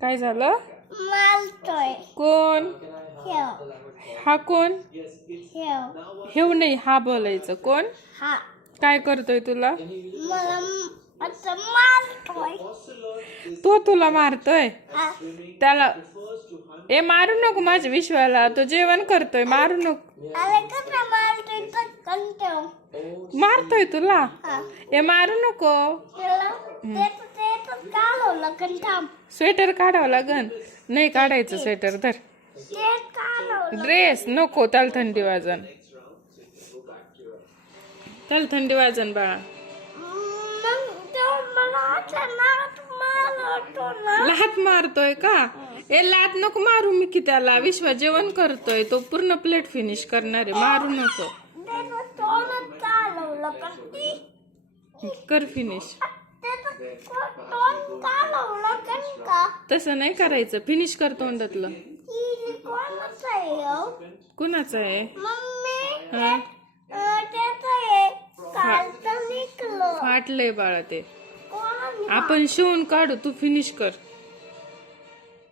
काय झालं? मारतोय. कोण? हेव. हा कोण? हेव. हेव नाही, हा बोलायचं. कोण? हा. काय करतोय तुला? मला आता मारतोय. तो तुला मारतोय? हा. त्याला ए मारू नको माझ्या विश्वाला, तो जेवण करतोय, मारू नको. अरे कसं मारतोय पटकन ठेव. मारतोय तुला? हा. ए मारू नको. त्याला ते काढवलं कण थांब. स्वेटर काढावं लागन. नाही काढायचं स्वेटर, धर. ते काढवलं. ड्रेस नको, त्याला थंडी वाजन. त्याला थंडी वाजन बाळा. मग तो मला अचानक मारतो ना. लात मारतोय का? ए लात नको मारू मी की त्याला. विश्वा जेवण करतोय, तो पूर्ण प्लेट फिनिश करणार आहे, मारू नको. त्याचं तोंड काढवलं कण ती. कर फिनिश. त्याचं तोंड काढवलं कण का. तसं नाही करायचं, फिनिश कर तोंडातलं. ही कोणाचं आहे हो? कुणाचं आहे? मम्मी हा? त्याचं आहे. कालचं निघलं. फाटलंय बाळा ते. कोणाने आपण शिवून काढू, तू फिनिश कर.